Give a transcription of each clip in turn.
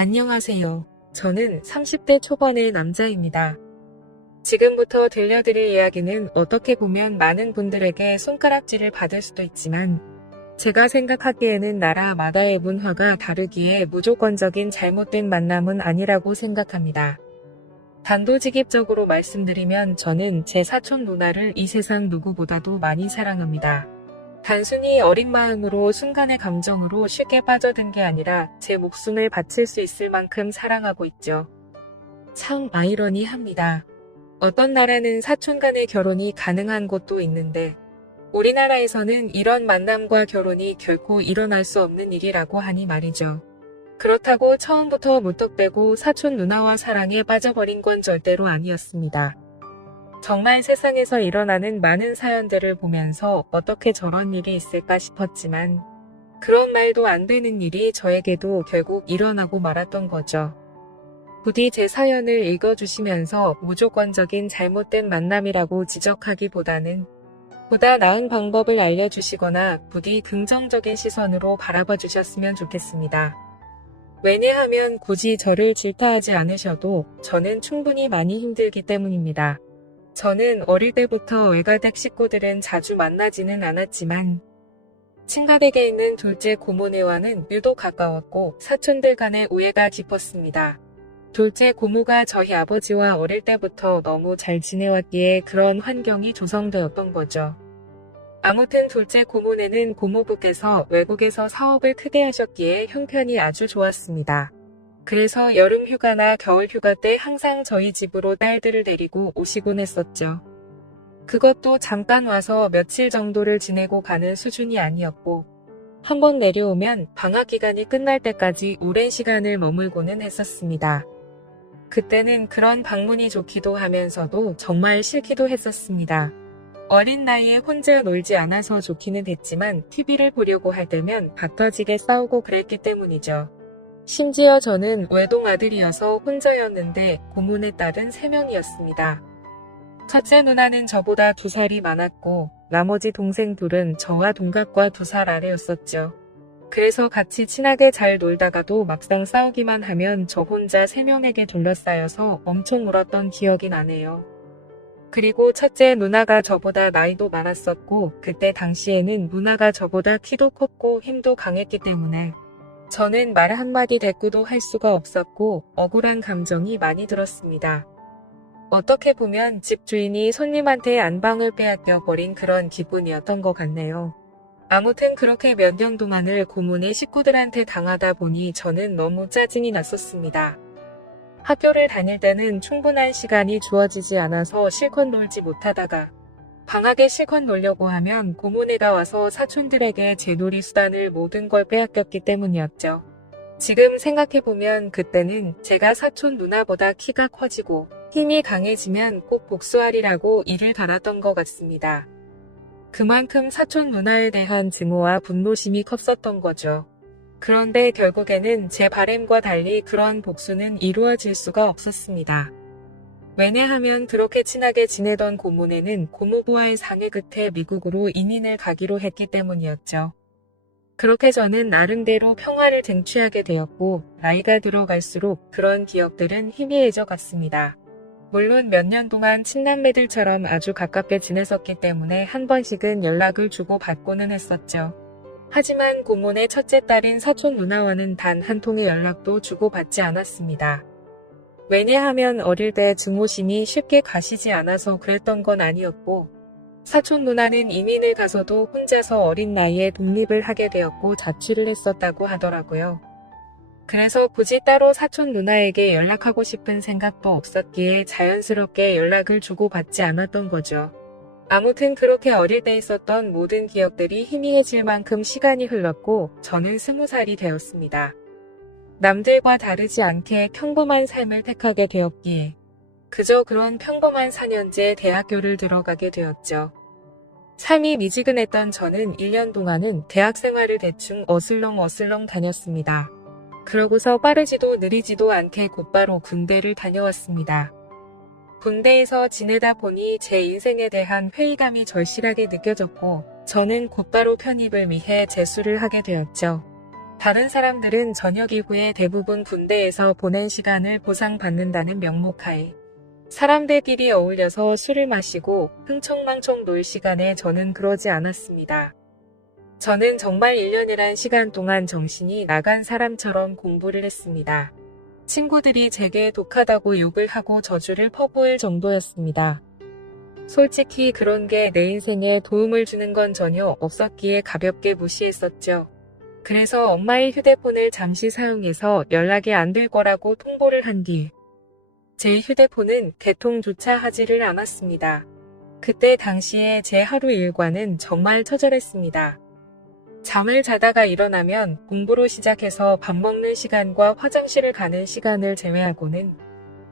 안녕하세요. 저는 30대 초반의 남자입니다. 지금부터 들려드릴 이야기는 어떻게 보면 많은 분들에게 손가락질을 받을 수도 있지만 제가 생각하기에는 나라마다의 문화가 다르기에 무조건적인 잘못된 만남은 아니라고 생각합니다. 단도직입적으로 말씀드리면 저는 제 사촌 누나를 이 세상 누구보다도 많이 사랑합니다. 단순히 어린 마음으로 순간의 감정으로 쉽게 빠져든 게 아니라 제 목숨을 바칠 수 있을 만큼 사랑하고 있죠. 참 아이러니합니다. 어떤 나라는 사촌 간의 결혼이 가능한 곳도 있는데 우리나라에서는 이런 만남과 결혼이 결코 일어날 수 없는 일이라고 하니 말이죠. 그렇다고 처음부터 무턱대고 사촌 누나와 사랑에 빠져버린 건 절대로 아니었습니다. 정말 세상에서 일어나는 많은 사연들을 보면서 어떻게 저런 일이 있을까 싶었지만 그런 말도 안 되는 일이 저에게도 결국 일어나고 말았던 거죠. 부디 제 사연을 읽어주시면서 무조건적인 잘못된 만남이라고 지적하기보다는 보다 나은 방법을 알려주시거나 부디 긍정적인 시선으로 바라봐 주셨으면 좋겠습니다. 왜냐하면 굳이 저를 질타하지 않으셔도 저는 충분히 많이 힘들기 때문입니다. 저는 어릴 때부터 외가댁 식구들은 자주 만나지는 않았지만 친가댁에 있는 둘째 고모네와는 유독 가까웠고 사촌들 간의 우애가 깊었습니다. 둘째 고모가 저희 아버지와 어릴 때부터 너무 잘 지내왔기에 그런 환경이 조성되었던 거죠. 아무튼 둘째 고모네는 고모부께서 외국에서 사업을 크게 하셨기에 형편이 아주 좋았습니다. 그래서 여름 휴가나 겨울 휴가 때 항상 저희 집으로 딸들을 데리고 오시곤 했었죠. 그것도 잠깐 와서 며칠 정도를 지내고 가는 수준이 아니었고 한번 내려오면 방학 기간이 끝날 때까지 오랜 시간을 머물고는 했었습니다. 그때는 그런 방문이 좋기도 하면서도 정말 싫기도 했었습니다. 어린 나이에 혼자 놀지 않아서 좋기는 했지만 TV를 보려고 할 때면 박터지게 싸우고 그랬기 때문이죠. 심지어 저는 외동아들이어서 혼자였는데 고모네 딸은 3명이었습니다. 첫째 누나는 저보다 2살이 많았고 나머지 동생 둘은 저와 동갑과 2살 아래였었죠. 그래서 같이 친하게 잘 놀다가도 막상 싸우기만 하면 저 혼자 3명에게 둘러싸여서 엄청 울었던 기억이 나네요. 그리고 첫째 누나가 저보다 나이도 많았었고 그때 당시에는 누나가 저보다 키도 컸고 힘도 강했기 때문에 저는 말 한마디 대꾸도 할 수가 없었고 억울한 감정이 많이 들었습니다. 어떻게 보면 집주인이 손님한테 안방을 빼앗겨 버린 그런 기분이었던 것 같네요. 아무튼 그렇게 몇 년 동안을 고모네 식구들한테 당하다 보니 저는 너무 짜증이 났었습니다. 학교를 다닐 때는 충분한 시간이 주어지지 않아서 실컷 놀지 못하다가 방학에 실컷 놀려고 하면 고모네가 와서 사촌들에게 제 놀이수단을 모든 걸 빼앗겼기 때문이었죠. 지금 생각해보면 그때는 제가 사촌 누나보다 키가 커지고 힘이 강해지면 꼭 복수하리라고 이를 갈았던 것 같습니다. 그만큼 사촌 누나에 대한 증오와 분노심이 컸었던 거죠. 그런데 결국에는 제 바람과 달리 그런 복수는 이루어질 수가 없었습니다. 왜냐하면 그렇게 친하게 지내던 고모네는 고모부와의 상의 끝에 미국으로 이민을 가기로 했기 때문이었죠. 그렇게 저는 나름대로 평화를 쟁취하게 되었고 나이가 들어갈수록 그런 기억들은 희미해져 갔습니다. 물론 몇 년 동안 친남매들처럼 아주 가깝게 지냈었기 때문에 한 번씩은 연락을 주고받고는 했었죠. 하지만 고모네 첫째 딸인 사촌 누나와는 단 한 통의 연락도 주고받지 않았습니다. 왜냐하면 어릴 때 증오심이 쉽게 가시지 않아서 그랬던 건 아니었고 사촌 누나는 이민을 가서도 혼자서 어린 나이에 독립을 하게 되었고 자취를 했었다고 하더라고요. 그래서 굳이 따로 사촌 누나에게 연락하고 싶은 생각도 없었기에 자연스럽게 연락을 주고받지 않았던 거죠. 아무튼 그렇게 어릴 때 있었던 모든 기억들이 희미해질 만큼 시간이 흘렀고 저는 20살이 되었습니다. 남들과 다르지 않게 평범한 삶을 택하게 되었기에 그저 그런 평범한 4년제 대학교를 들어가게 되었죠. 삶이 미지근했던 저는 1년 동안은 대학 생활을 대충 어슬렁어슬렁 다녔습니다. 그러고서 빠르지도 느리지도 않게 곧바로 군대를 다녀왔습니다. 군대에서 지내다 보니 제 인생에 대한 회의감이 절실하게 느껴졌고 저는 곧바로 편입을 위해 재수를 하게 되었죠. 다른 사람들은 저녁 이후에 대부분 군대에서 보낸 시간을 보상받는다는 명목하에 사람들끼리 어울려서 술을 마시고 흥청망청 놀 시간에 저는 그러지 않았습니다. 저는 정말 1년이란 시간 동안 정신이 나간 사람처럼 공부를 했습니다. 친구들이 제게 독하다고 욕을 하고 저주를 퍼부을 정도였습니다. 솔직히 그런 게 내 인생에 도움을 주는 건 전혀 없었기에 가볍게 무시했었죠. 그래서 엄마의 휴대폰을 잠시 사용해서 연락이 안 될 거라고 통보를 한 뒤 제 휴대폰은 개통조차 하지를 않았습니다. 그때 당시에 제 하루 일과는 정말 처절했습니다. 잠을 자다가 일어나면 공부로 시작해서 밥 먹는 시간과 화장실을 가는 시간을 제외하고는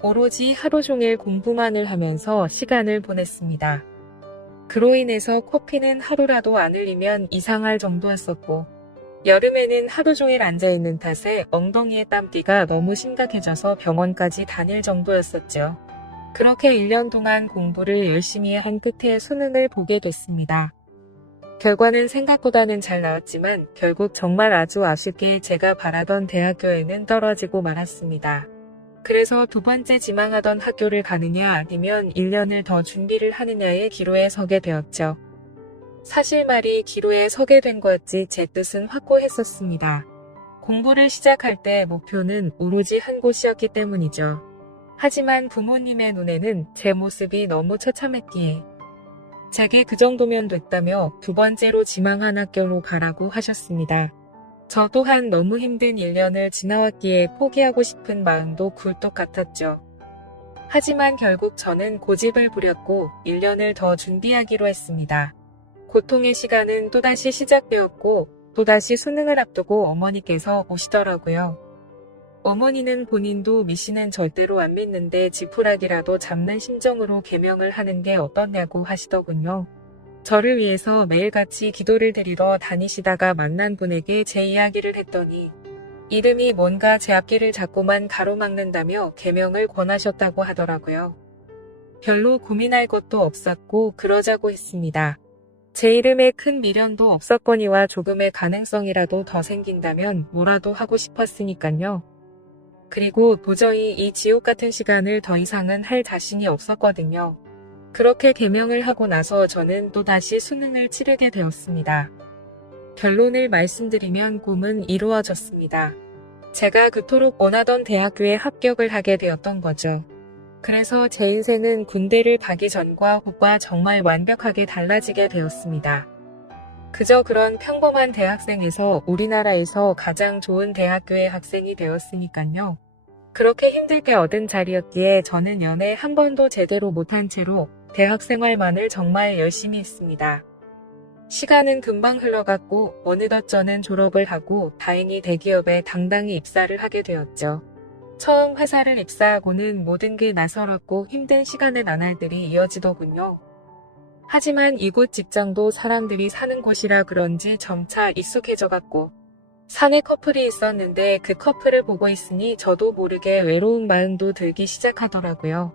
오로지 하루 종일 공부만을 하면서 시간을 보냈습니다. 그로 인해서 코피는 하루라도 안 흘리면 이상할 정도였었고, 여름에는 하루 종일 앉아있는 탓에 엉덩이의 땀띠가 너무 심각해져서 병원까지 다닐 정도였었죠. 그렇게 1년 동안 공부를 열심히 한 끝에 수능을 보게 됐습니다. 결과는 생각보다는 잘 나왔지만 결국 정말 아주 아쉽게 제가 바라던 대학교에는 떨어지고 말았습니다. 그래서 두 번째 지망하던 학교를 가느냐 아니면 1년을 더 준비를 하느냐의 기로에 서게 되었죠. 사실 말이 기로에 서게 된 거였지 제 뜻은 확고했었습니다. 공부를 시작할 때 목표는 오로지 한 곳이었기 때문이죠. 하지만 부모님의 눈에는 제 모습이 너무 처참했기에 제게 그 정도면 됐다며 두 번째로 지망한 학교로 가라고 하셨습니다. 저 또한 너무 힘든 1년을 지나왔기에 포기하고 싶은 마음도 굴뚝 같았죠. 하지만 결국 저는 고집을 부렸고 1년을 더 준비하기로 했습니다. 고통의 시간은 또다시 시작되었고 또다시 수능을 앞두고 어머니께서 오시더라고요. 어머니는 본인도 미신은 절대로 안 믿는데 지푸라기라도 잡는 심정으로 계명을 하는 게 어떠냐고 하시더군요. 저를 위해서 매일같이 기도를 드리러 다니시다가 만난 분에게 제 이야기를 했더니 이름이 뭔가 제 앞길을 자꾸만 가로막는다며 계명을 권하셨다고 하더라고요. 별로 고민할 것도 없었고 그러자고 했습니다. 제 이름에 큰 미련도 없었거니와 조금의 가능성이라도 더 생긴다면 뭐라도 하고 싶었으니깐요. 그리고 도저히 이 지옥 같은 시간을 더 이상은 할 자신이 없었거든요. 그렇게 계명을 하고 나서 저는 또다시 수능을 치르게 되었습니다. 결론을 말씀드리면 꿈은 이루어졌습니다. 제가 그토록 원하던 대학교에 합격을 하게 되었던 거죠. 그래서 제 인생은 군대를 가기 전과 후과 정말 완벽하게 달라지게 되었습니다. 그저 그런 평범한 대학생에서 우리나라에서 가장 좋은 대학교의 학생이 되었으니깐요. 그렇게 힘들게 얻은 자리였기에 저는 연애 한 번도 제대로 못한 채로 대학 생활만을 정말 열심히 했습니다. 시간은 금방 흘러갔고 어느덧 저는 졸업을 하고 다행히 대기업에 당당히 입사를 하게 되었죠. 처음 회사를 입사하고는 모든 게 낯설었고 힘든 시간의 나날들이 이어지더군요. 하지만 이곳 직장도 사람들이 사는 곳이라 그런지 점차 익숙해져갔고 사내 커플이 있었는데 그 커플을 보고 있으니 저도 모르게 외로운 마음도 들기 시작하더라고요.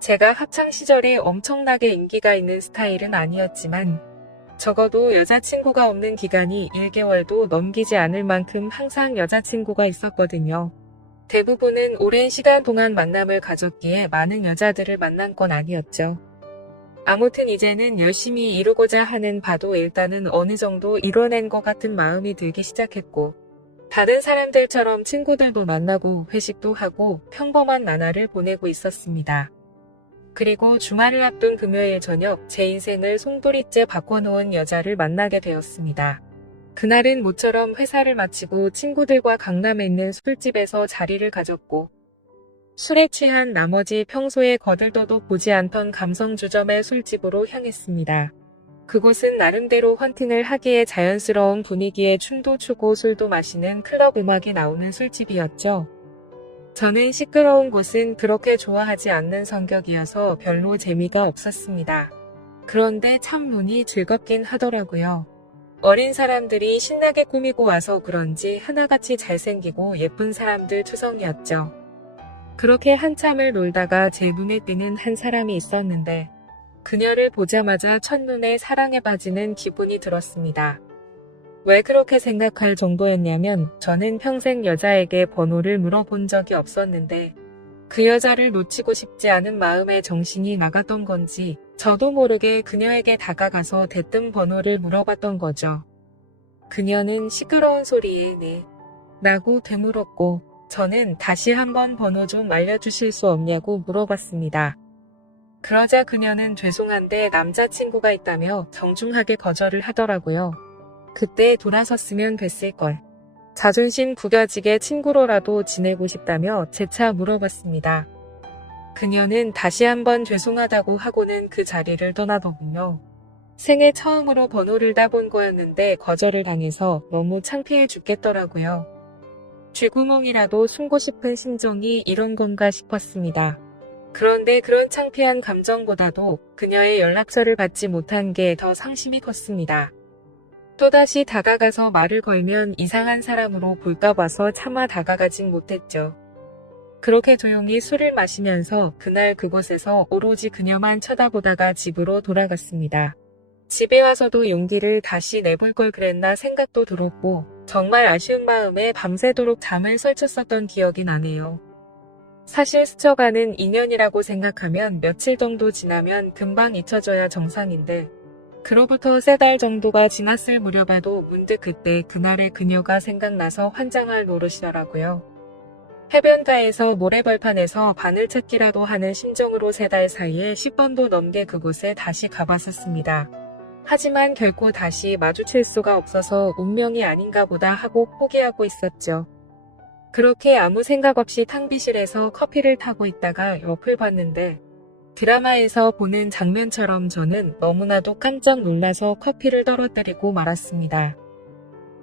제가 학창시절에 엄청나게 인기가 있는 스타일은 아니었지만 적어도 여자친구가 없는 기간이 1개월도 넘기지 않을 만큼 항상 여자친구가 있었거든요. 대부분은 오랜 시간 동안 만남을 가졌기에 많은 여자들을 만난 건 아니었죠. 아무튼 이제는 열심히 이루고자 하는 바도 일단은 어느 정도 이뤄낸 것 같은 마음이 들기 시작했고 다른 사람들처럼 친구들도 만나고 회식도 하고 평범한 나날을 보내고 있었습니다. 그리고 주말을 앞둔 금요일 저녁 제 인생을 송두리째 바꿔놓은 여자를 만나게 되었습니다. 그날은 모처럼 회사를 마치고 친구들과 강남에 있는 술집에서 자리를 가졌고 술에 취한 나머지 평소에 거들떠도 보지 않던 감성주점의 술집으로 향했습니다. 그곳은 나름대로 헌팅을 하기에 자연스러운 분위기에 춤도 추고 술도 마시는 클럽 음악이 나오는 술집이었죠. 저는 시끄러운 곳은 그렇게 좋아하지 않는 성격이어서 별로 재미가 없었습니다. 그런데 참 눈이 즐겁긴 하더라고요. 어린 사람들이 신나게 꾸미고 와서 그런지 하나같이 잘생기고 예쁜 사람들 투성이었죠. 그렇게 한참을 놀다가 제 눈에 띄는 한 사람이 있었는데 그녀를 보자마자 첫눈에 사랑에 빠지는 기분이 들었습니다. 왜 그렇게 생각할 정도였냐면 저는 평생 여자에게 번호를 물어본 적이 없었는데 그 여자를 놓치고 싶지 않은 마음에 정신이 나갔던 건지 저도 모르게 그녀에게 다가가서 대뜸 번호를 물어봤던 거죠. 그녀는 시끄러운 소리에 네 라고 되물었고 저는 다시 한번 번호 좀 알려주실 수 없냐고 물어봤습니다. 그러자 그녀는 죄송한데 남자친구가 있다며 정중하게 거절을 하더라고요. 그때 돌아섰으면 됐을걸. 자존심 구겨지게 친구로라도 지내고 싶다며 재차 물어봤습니다. 그녀는 다시 한번 죄송하다고 하고는 그 자리를 떠나더군요. 생애 처음으로 번호를 따본 거였는데 거절을 당해서 너무 창피해 죽겠더라고요. 쥐구멍이라도 숨고 싶은 심정이 이런 건가 싶었습니다. 그런데 그런 창피한 감정보다도 그녀의 연락처를 받지 못한 게 더 상심이 컸습니다. 또다시 다가가서 말을 걸면 이상한 사람으로 볼까 봐서 차마 다가가진 못했죠. 그렇게 조용히 술을 마시면서 그날 그곳에서 오로지 그녀만 쳐다보다가 집으로 돌아갔습니다. 집에 와서도 용기를 다시 내볼 걸 그랬나 생각도 들었고 정말 아쉬운 마음에 밤새도록 잠을 설쳤었던 기억이 나네요. 사실 스쳐가는 인연이라고 생각하면 며칠 정도 지나면 금방 잊혀져야 정상인데 그로부터 3달 정도가 지났을 무렵에도 문득 그때 그날의 그녀가 생각나서 환장할 노릇이더라고요. 해변가에서 모래벌판에서 바늘찾기라도 하는 심정으로 3달 사이에 10번도 넘게 그곳에 다시 가봤었습니다. 하지만 결코 다시 마주칠 수가 없어서 운명이 아닌가 보다 하고 포기하고 있었죠. 그렇게 아무 생각 없이 탕비실에서 커피를 타고 있다가 옆을 봤는데 드라마에서 보는 장면처럼 저는 너무나도 깜짝 놀라서 커피를 떨어뜨리고 말았습니다.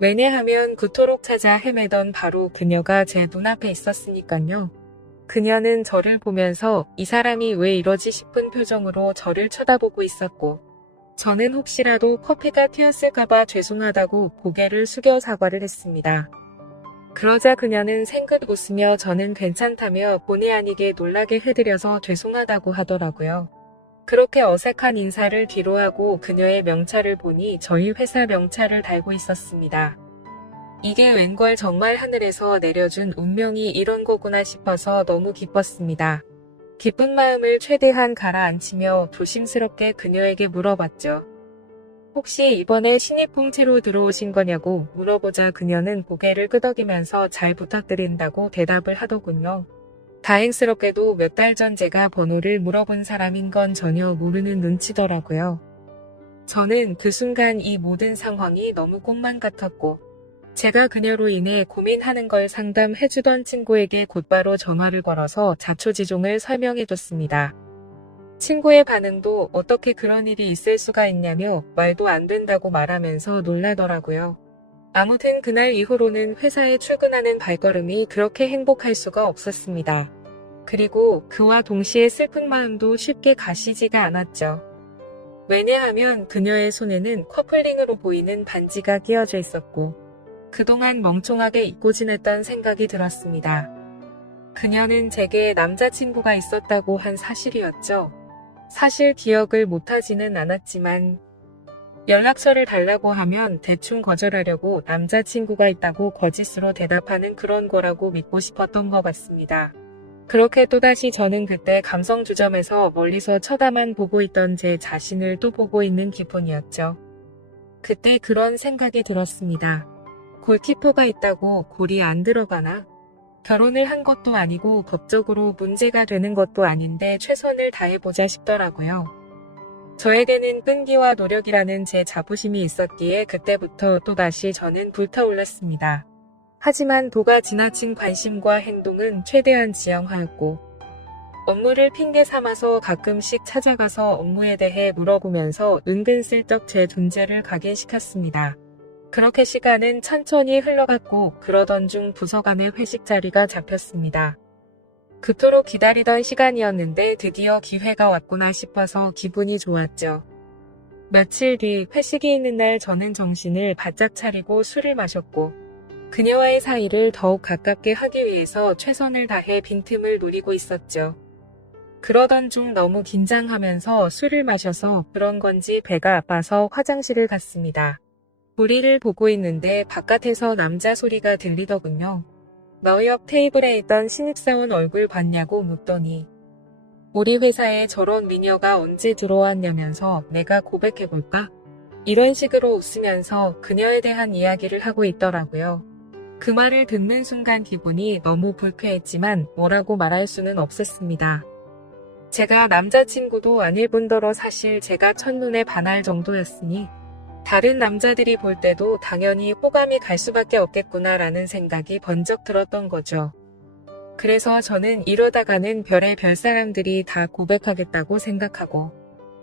왜냐하면 그토록 찾아 헤매던 바로 그녀가 제 눈앞에 있었으니까요. 그녀는 저를 보면서 이 사람이 왜 이러지 싶은 표정으로 저를 쳐다보고 있었고 저는 혹시라도 커피가 튀었을까봐 죄송하다고 고개를 숙여 사과를 했습니다. 그러자 그녀는 생긋 웃으며 저는 괜찮다며 본의 아니게 놀라게 해드려서 죄송하다고 하더라고요. 그렇게 어색한 인사를 뒤로하고 그녀의 명찰을 보니 저희 회사 명찰을 달고 있었습니다. 이게 웬걸 정말 하늘에서 내려준 운명이 이런 거구나 싶어서 너무 기뻤습니다. 기쁜 마음을 최대한 가라앉히며 조심스럽게 그녀에게 물어봤죠. 혹시 이번에 신입봉채로 들어오신 거냐고 물어보자 그녀는 고개를 끄덕이면서 잘 부탁드린다고 대답을 하더군요. 다행스럽게도 몇 달 전 제가 번호를 물어본 사람인 건 전혀 모르는 눈치더라고요. 저는 그 순간 이 모든 상황이 너무 꿈만 같았고 제가 그녀로 인해 고민하는 걸 상담해주던 친구에게 곧바로 전화를 걸어서 자초지종을 설명해줬습니다. 친구의 반응도 어떻게 그런 일이 있을 수가 있냐며 말도 안 된다고 말하면서 놀라더라고요. 아무튼 그날 이후로는 회사에 출근하는 발걸음이 그렇게 행복할 수가 없었습니다. 그리고 그와 동시에 슬픈 마음도 쉽게 가시지가 않았죠. 왜냐하면 그녀의 손에는 커플링으로 보이는 반지가 끼어져 있었고 그동안 멍청하게 잊고 지냈던 생각이 들었습니다. 그녀는 제게 남자친구가 있었다고 한 사실이었죠. 사실 기억을 못하지는 않았지만 연락처를 달라고 하면 대충 거절하려고 남자친구가 있다고 거짓으로 대답하는 그런 거라고 믿고 싶었던 것 같습니다. 그렇게 또다시 저는 그때 감성주점에서 멀리서 쳐다만 보고 있던 제 자신을 또 보고 있는 기분이었죠. 그때 그런 생각이 들었습니다. 골키퍼가 있다고 골이 안 들어가나? 결혼을 한 것도 아니고 법적으로 문제가 되는 것도 아닌데 최선을 다해보자 싶더라고요. 저에게는 끈기와 노력이라는 제 자부심이 있었기에 그때부터 또다시 저는 불타올랐습니다. 하지만 도가 지나친 관심과 행동은 최대한 지양하였고 업무를 핑계 삼아서 가끔씩 찾아가서 업무에 대해 물어보면서 은근슬쩍 제 존재를 각인시켰습니다. 그렇게 시간은 천천히 흘러갔고 그러던 중 부서 간의 회식 자리가 잡혔습니다. 그토록 기다리던 시간이었는데 드디어 기회가 왔구나 싶어서 기분이 좋았죠. 며칠 뒤 회식이 있는 날 저는 정신을 바짝 차리고 술을 마셨고 그녀와의 사이를 더욱 가깝게 하기 위해서 최선을 다해 빈틈을 노리고 있었죠. 그러던 중 너무 긴장하면서 술을 마셔서 그런 건지 배가 아파서 화장실을 갔습니다. 우리를 보고 있는데 바깥에서 남자 소리가 들리더군요. 너 옆 테이블에 있던 신입사원 얼굴 봤냐고 묻더니 우리 회사에 저런 미녀가 언제 들어왔냐면서 내가 고백해볼까? 이런 식으로 웃으면서 그녀에 대한 이야기를 하고 있더라고요. 그 말을 듣는 순간 기분이 너무 불쾌했지만 뭐라고 말할 수는 없었습니다. 제가 남자친구도 아닐 뿐더러 사실 제가 첫눈에 반할 정도였으니 다른 남자들이 볼 때도 당연히 호감이 갈 수밖에 없겠구나라는 생각이 번쩍 들었던 거죠. 그래서 저는 이러다가는 별의별 사람들이 다 고백하겠다고 생각하고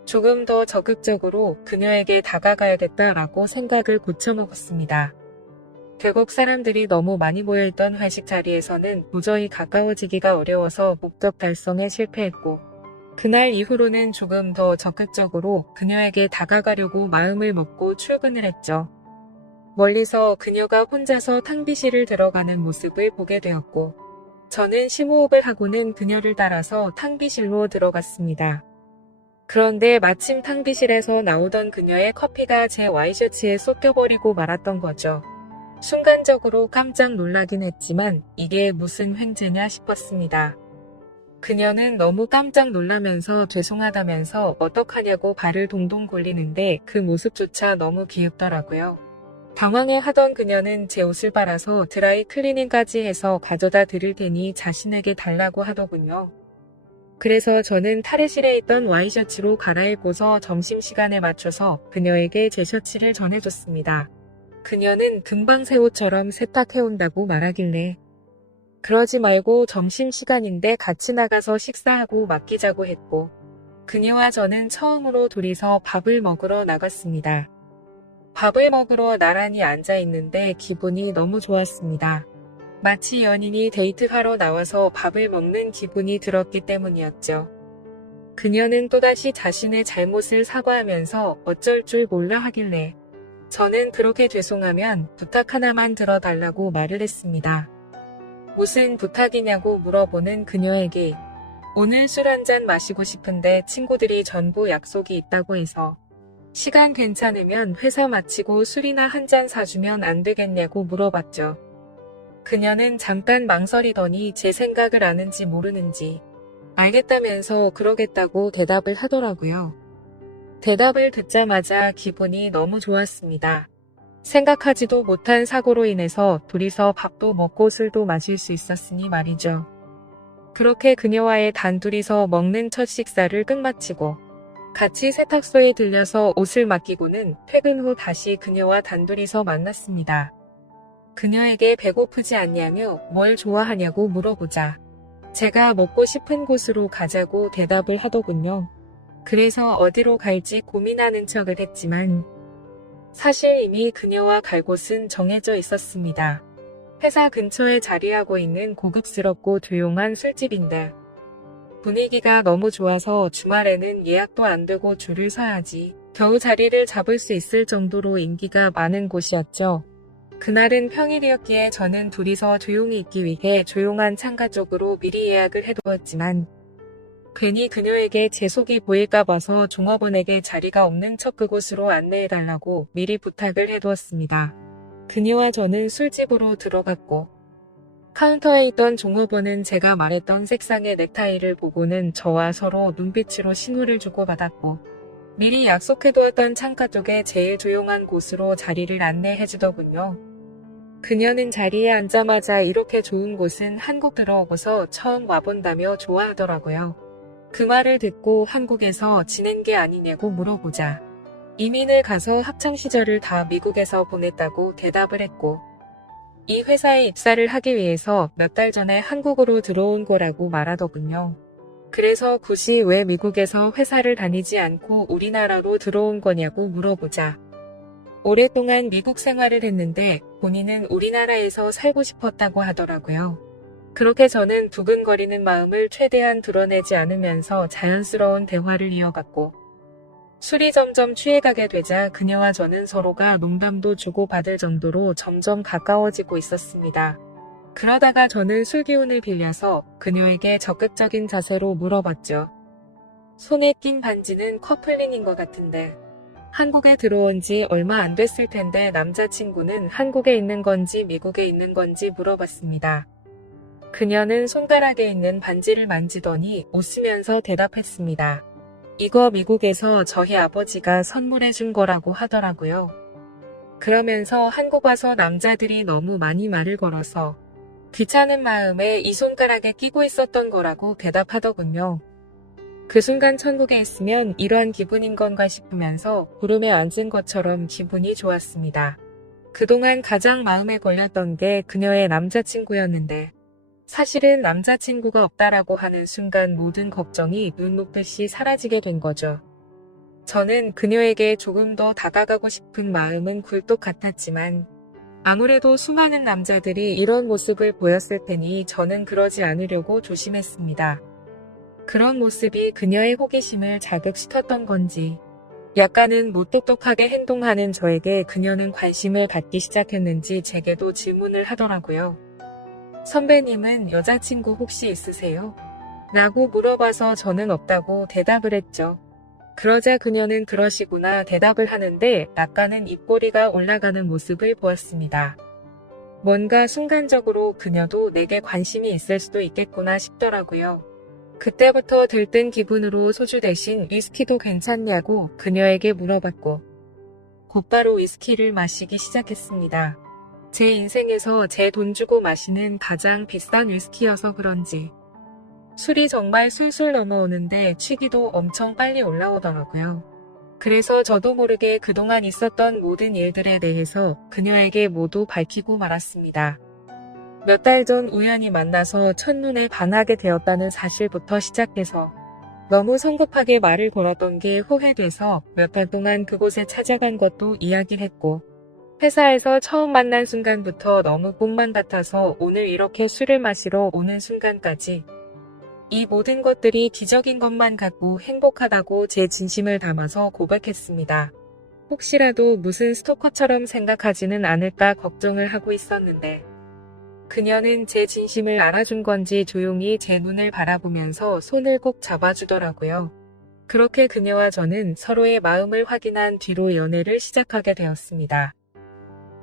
조금 더 적극적으로 그녀에게 다가가야겠다라고 생각을 고쳐먹었습니다. 결국 사람들이 너무 많이 모여있던 회식 자리에서는 도저히 가까워지기가 어려워서 목적 달성에 실패했고 그날 이후로는 조금 더 적극적으로 그녀에게 다가가려고 마음을 먹고 출근을 했죠. 멀리서 그녀가 혼자서 탕비실을 들어가는 모습을 보게 되었고 저는 심호흡을 하고는 그녀를 따라서 탕비실로 들어갔습니다. 그런데 마침 탕비실에서 나오던 그녀의 커피가 제 와이셔츠에 쏟겨버리고 말았던 거죠. 순간적으로 깜짝 놀라긴 했지만 이게 무슨 횡재냐 싶었습니다. 그녀는 너무 깜짝 놀라면서 죄송하다면서 어떡하냐고 발을 동동 굴리는데 그 모습조차 너무 귀엽더라고요. 당황해 하던 그녀는 제 옷을 빨아서 드라이 클리닝까지 해서 가져다 드릴 테니 자신에게 달라고 하더군요. 그래서 저는 탈의실에 있던 와이셔츠로 갈아입고서 점심시간에 맞춰서 그녀에게 제 셔츠를 전해줬습니다. 그녀는 금방 새 옷처럼 세탁해온다고 말하길래 그러지 말고 점심시간인데 같이 나가서 식사하고 맡기자고 했고 그녀와 저는 처음으로 둘이서 밥을 먹으러 나갔습니다. 밥을 먹으러 나란히 앉아있는데 기분이 너무 좋았습니다. 마치 연인이 데이트하러 나와서 밥을 먹는 기분이 들었기 때문이었죠. 그녀는 또다시 자신의 잘못을 사과하면서 어쩔 줄 몰라 하길래 저는 그렇게 죄송하면 부탁 하나만 들어달라고 말을 했습니다. 무슨 부탁이냐고 물어보는 그녀에게 오늘 술 한잔 마시고 싶은데 친구들이 전부 약속이 있다고 해서 시간 괜찮으면 회사 마치고 술이나 한잔 사주면 안 되겠냐고 물어봤죠. 그녀는 잠깐 망설이더니 제 생각을 아는지 모르는지 알겠다면서 그러겠다고 대답을 하더라고요. 대답을 듣자마자 기분이 너무 좋았습니다. 생각하지도 못한 사고로 인해서 둘이서 밥도 먹고 술도 마실 수 있었으니 말이죠. 그렇게 그녀와의 단둘이서 먹는 첫 식사를 끝마치고 같이 세탁소에 들려서 옷을 맡기고는 퇴근 후 다시 그녀와 단둘이서 만났습니다. 그녀에게 배고프지 않냐며 뭘 좋아하냐고 물어보자 제가 먹고 싶은 곳으로 가자고 대답을 하더군요. 그래서 어디로 갈지 고민하는 척을 했지만 사실 이미 그녀와 갈 곳은 정해져 있었습니다. 회사 근처에 자리하고 있는 고급스럽고 조용한 술집인데 분위기가 너무 좋아서 주말에는 예약도 안 되고 줄을 서야지 겨우 자리를 잡을 수 있을 정도로 인기가 많은 곳이었죠. 그날은 평일이었기에 저는 둘이서 조용히 있기 위해 조용한 창가 쪽으로 미리 예약을 해두었지만 괜히 그녀에게 제 속이 보일까 봐서 종업원에게 자리가 없는 척 그곳으로 안내해달라고 미리 부탁을 해두었습니다. 그녀와 저는 술집으로 들어갔고 카운터에 있던 종업원은 제가 말했던 색상의 넥타이를 보고는 저와 서로 눈빛으로 신호를 주고받았고 미리 약속해두었던 창가 쪽에 제일 조용한 곳으로 자리를 안내해주더군요. 그녀는 자리에 앉자마자 이렇게 좋은 곳은 한국 들어오고서 처음 와본다며 좋아하더라고요. 그 말을 듣고 한국에서 지낸 게 아니냐고 물어보자 이민을 가서 학창시절을 다 미국에서 보냈다고 대답을 했고 이 회사에 입사를 하기 위해서 몇 달 전에 한국으로 들어온 거라고 말하더군요. 그래서 굳이 왜 미국에서 회사를 다니지 않고 우리나라로 들어온 거냐고 물어보자 오랫동안 미국 생활을 했는데 본인은 우리나라에서 살고 싶었다고 하더라고요. 그렇게 저는 두근거리는 마음을 최대한 드러내지 않으면서 자연스러운 대화를 이어갔고 술이 점점 취해가게 되자 그녀와 저는 서로가 농담도 주고받을 정도로 점점 가까워지고 있었습니다. 그러다가 저는 술 기운을 빌려서 그녀에게 적극적인 자세로 물어봤죠. 손에 낀 반지는 커플링인 것 같은데 한국에 들어온 지 얼마 안 됐을 텐데 남자친구는 한국에 있는 건지 미국에 있는 건지 물어봤습니다. 그녀는 손가락에 있는 반지를 만지더니 웃으면서 대답했습니다. 이거 미국에서 저희 아버지가 선물해 준 거라고 하더라고요. 그러면서 한국 와서 남자들이 너무 많이 말을 걸어서 귀찮은 마음에 이 손가락에 끼고 있었던 거라고 대답하더군요. 그 순간 천국에 있으면 이러한 기분인 건가 싶으면서 구름에 앉은 것처럼 기분이 좋았습니다. 그동안 가장 마음에 걸렸던 게 그녀의 남자친구였는데 사실은 남자친구가 없다라고 하는 순간 모든 걱정이 눈 녹듯이 사라지게 된 거죠. 저는 그녀에게 조금 더 다가가고 싶은 마음은 굴뚝 같았지만 아무래도 수많은 남자들이 이런 모습을 보였을 테니 저는 그러지 않으려고 조심했습니다. 그런 모습이 그녀의 호기심을 자극시켰던 건지 약간은 무뚝뚝하게 행동하는 저에게 그녀는 관심을 갖기 시작했는지 제게도 질문을 하더라고요. 선배님은 여자친구 혹시 있으세요? 라고 물어봐서 저는 없다고 대답을 했죠. 그러자 그녀는 그러시구나 대답을 하는데 약간은 입꼬리가 올라가는 모습을 보았습니다. 뭔가 순간적으로 그녀도 내게 관심이 있을 수도 있겠구나 싶더라고요. 그때부터 들뜬 기분으로 소주 대신 위스키도 괜찮냐고 그녀에게 물어봤고 곧바로 위스키를 마시기 시작했습니다. 제 인생에서 제 돈 주고 마시는 가장 비싼 위스키여서 그런지 술이 정말 술술 넘어오는데 취기도 엄청 빨리 올라오더라고요. 그래서 저도 모르게 그동안 있었던 모든 일들에 대해서 그녀에게 모두 밝히고 말았습니다. 몇 달 전 우연히 만나서 첫눈에 반하게 되었다는 사실부터 시작해서 너무 성급하게 말을 걸었던 게 후회돼서 몇 달 동안 그곳에 찾아간 것도 이야기를 했고 회사에서 처음 만난 순간부터 너무 꿈만 같아서 오늘 이렇게 술을 마시러 오는 순간까지 이 모든 것들이 기적인 것만 같고 행복하다고 제 진심을 담아서 고백했습니다. 혹시라도 무슨 스토커처럼 생각하지는 않을까 걱정을 하고 있었는데 그녀는 제 진심을 알아준 건지 조용히 제 눈을 바라보면서 손을 꼭 잡아주더라고요. 그렇게 그녀와 저는 서로의 마음을 확인한 뒤로 연애를 시작하게 되었습니다.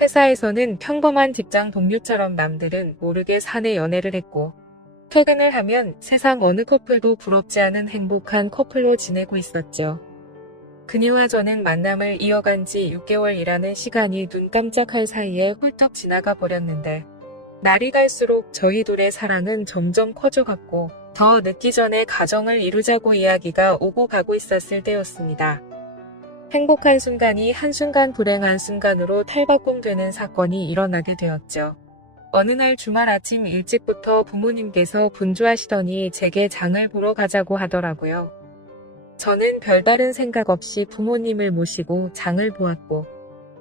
회사에서는 평범한 직장 동료처럼 남들은 모르게 사내 연애를 했고 퇴근을 하면 세상 어느 커플도 부럽지 않은 행복한 커플로 지내고 있었죠. 그녀와 저는 만남을 이어간 지 6개월이라는 시간이 눈 깜짝할 사이에 훌쩍 지나가 버렸는데 날이 갈수록 저희 둘의 사랑은 점점 커져갔고 더 늦기 전에 가정을 이루자고 이야기가 오고 가고 있었을 때였습니다. 행복한 순간이 한순간 불행한 순간으로 탈바꿈되는 사건이 일어나게 되었죠. 어느 날 주말 아침 일찍부터 부모님께서 분주하시더니 제게 장을 보러 가자고 하더라고요. 저는 별다른 생각 없이 부모님을 모시고 장을 보았고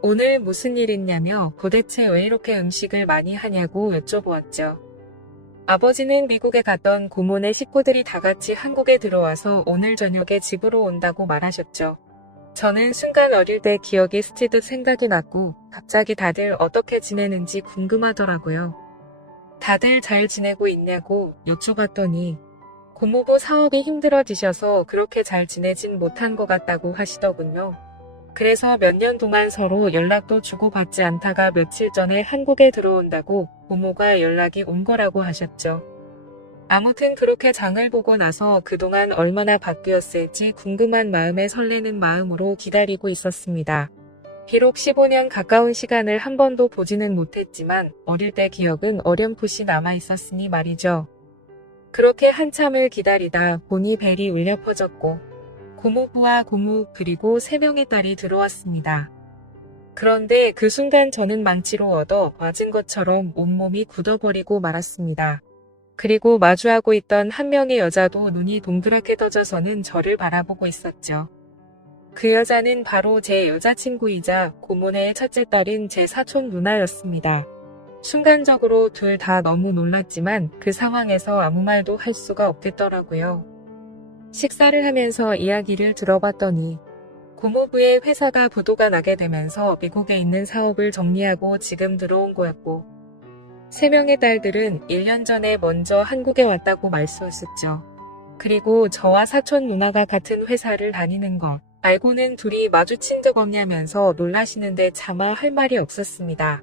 오늘 무슨 일 있냐며 도대체 왜 이렇게 음식을 많이 하냐고 여쭤보았죠. 아버지는 미국에 갔던 고모네 식구들이 다 같이 한국에 들어와서 오늘 저녁에 집으로 온다고 말하셨죠. 저는 순간 어릴 때 기억이 스치듯 생각이 났고 갑자기 다들 어떻게 지내는지 궁금하더라고요. 다들 잘 지내고 있냐고 여쭤봤더니 고모부 사업이 힘들어지셔서 그렇게 잘 지내진 못한 것 같다고 하시더군요. 그래서 몇 년 동안 서로 연락도 주고받지 않다가 며칠 전에 한국에 들어온다고 고모가 연락이 온 거라고 하셨죠. 아무튼 그렇게 장을 보고 나서 그동안 얼마나 바뀌었을지 궁금한 마음에 설레는 마음으로 기다리고 있었습니다. 비록 15년 가까운 시간을 한 번도 보지는 못했지만 어릴 때 기억은 어렴풋이 남아있었으니 말이죠. 그렇게 한참을 기다리다 보니 벨이 울려 퍼졌고 고모부와 고모 그리고 3명의 딸이 들어왔습니다. 그런데 그 순간 저는 망치로 얻어 맞은 것처럼 온몸이 굳어버리고 말았습니다. 그리고 마주하고 있던 한 명의 여자도 눈이 동그랗게 떠져서는 저를 바라보고 있었죠. 그 여자는 바로 제 여자친구이자 고모네의 첫째 딸인 제 사촌 누나였습니다. 순간적으로 둘 다 너무 놀랐지만 그 상황에서 아무 말도 할 수가 없겠더라고요. 식사를 하면서 이야기를 들어봤더니 고모부의 회사가 부도가 나게 되면서 미국에 있는 사업을 정리하고 지금 들어온 거였고 3명의 딸들은 1년 전에 먼저 한국에 왔다고 말씀하셨죠. 그리고 저와 사촌 누나가 같은 회사를 다니는 것, 알고는 둘이 마주친 적 없냐면서 놀라시는데 차마 할 말이 없었습니다.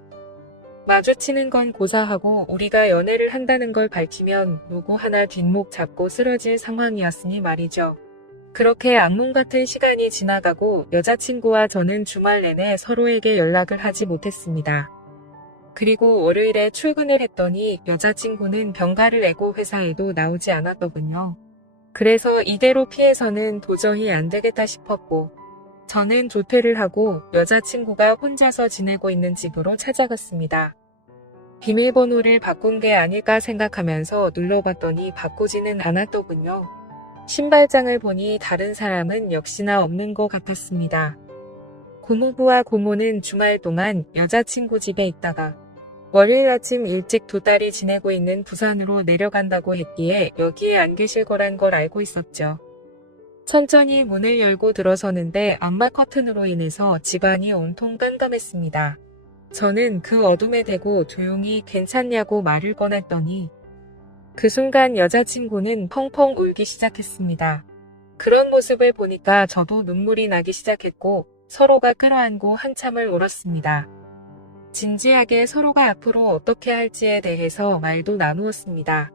마주치는 건 고사하고 우리가 연애를 한다는 걸 밝히면 누구 하나 뒷목 잡고 쓰러질 상황이었으니 말이죠. 그렇게 악몽 같은 시간이 지나가고 여자친구와 저는 주말 내내 서로에게 연락을 하지 못했습니다. 그리고 월요일에 출근을 했더니 여자친구는 병가를 내고 회사에도 나오지 않았더군요. 그래서 이대로 피해서는 도저히 안 되겠다 싶었고 저는 조퇴를 하고 여자친구가 혼자서 지내고 있는 집으로 찾아갔습니다. 비밀번호를 바꾼 게 아닐까 생각하면서 눌러봤더니 바꾸지는 않았더군요. 신발장을 보니 다른 사람은 역시나 없는 것 같았습니다. 고모부와 고모는 주말 동안 여자친구 집에 있다가 월요일 아침 일찍 두 딸이 지내고 있는 부산으로 내려간다고 했기에 여기에 안 계실 거란 걸 알고 있었죠. 천천히 문을 열고 들어서는데 암막 커튼으로 인해서 집안이 온통 깜깜했습니다. 저는 그 어둠에 대고 조용히 괜찮냐고 말을 꺼냈더니 그 순간 여자친구는 펑펑 울기 시작했습니다. 그런 모습을 보니까 저도 눈물이 나기 시작했고 서로가 끌어안고 한참을 울었습니다. 진지하게 서로가 앞으로 어떻게 할지에 대해서 말도 나누었습니다.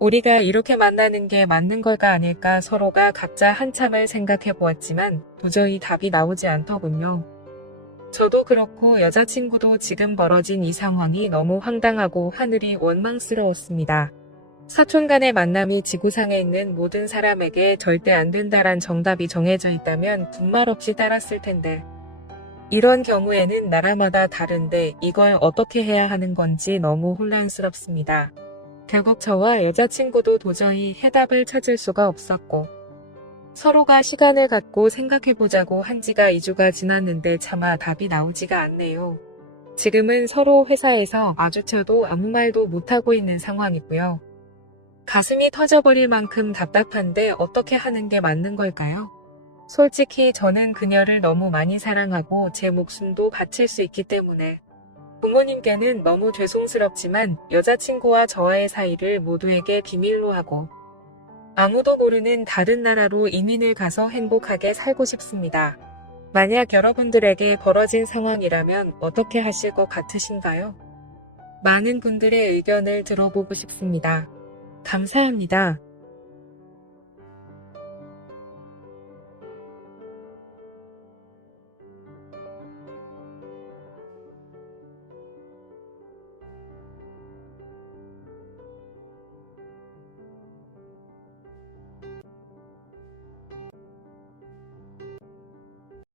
우리가 이렇게 만나는 게 맞는 걸까 아닐까 서로가 각자 한참을 생각해 보았지만 도저히 답이 나오지 않더군요. 저도 그렇고 여자친구도 지금 벌어진 이 상황이 너무 황당하고 하늘이 원망스러웠습니다. 사촌 간의 만남이 지구상에 있는 모든 사람에게 절대 안 된다란 정답이 정해져 있다면 분말 없이 따랐을 텐데 이런 경우에는 나라마다 다른데 이걸 어떻게 해야 하는 건지 너무 혼란스럽습니다. 결국 저와 여자친구도 도저히 해답을 찾을 수가 없었고 서로가 시간을 갖고 생각해보자고 한 지가 2주가 지났는데 차마 답이 나오지가 않네요. 지금은 서로 회사에서 마주쳐도 아무 말도 못하고 있는 상황이고요. 가슴이 터져버릴 만큼 답답한데 어떻게 하는 게 맞는 걸까요? 솔직히 저는 그녀를 너무 많이 사랑하고 제 목숨도 바칠 수 있기 때문에 부모님께는 너무 죄송스럽지만 여자친구와 저와의 사이를 모두에게 비밀로 하고 아무도 모르는 다른 나라로 이민을 가서 행복하게 살고 싶습니다. 만약 여러분들에게 벌어진 상황이라면 어떻게 하실 것 같으신가요? 많은 분들의 의견을 들어보고 싶습니다. 감사합니다.